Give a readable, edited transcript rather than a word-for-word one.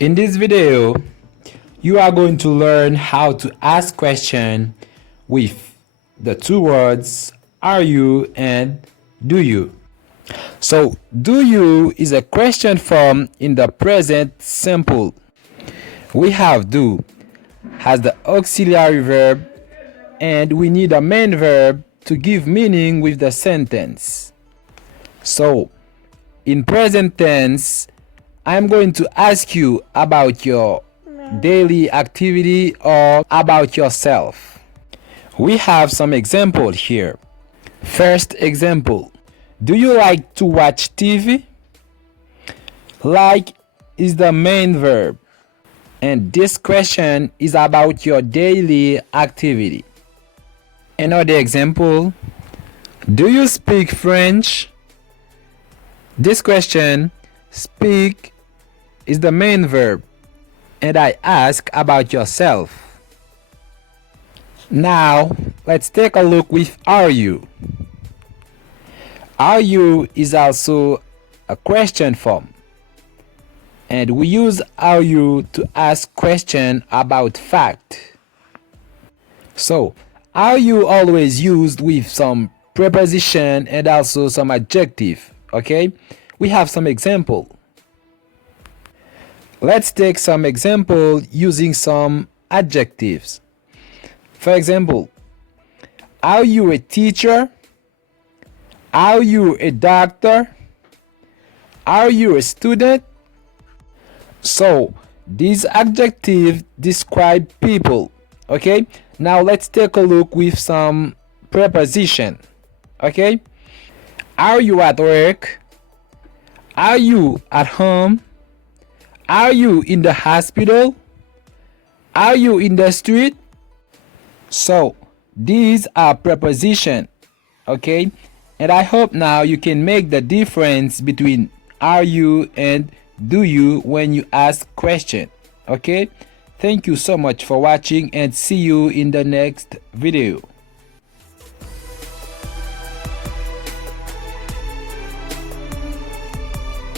In this video, you are going to learn how to ask questions with the two words are you and do you. So, do you is a question form in the present simple. We have do as the auxiliary verb and we need a main verb to give meaning with the sentence. So, in present tense, I'm going to ask you about your daily activity or about yourself. We have some examples here. First example, do you like to watch TV? Like is the main verb, and this question is about your daily activity. Another example, do you speak French? This question, speak, is the main verb, and I ask about yourself. Now, let's take a look with are you. Are you is also a question form, and we use are you to ask question about fact. So, are you always used with some preposition and also some adjective, okay? We have some example. Let's take some example using some adjectives. For example, are you a teacher? Are you a doctor? Are you a student? So, these adjectives describe people, okay? Now let's take a look with some preposition, okay? Are you at work? Are you at home? Are you in the hospital? Are you in the street? So, these are prepositions, okay? And I hope now you can make the difference between are you and do you when you ask question, okay? Thank you so much for watching and see you in the next video.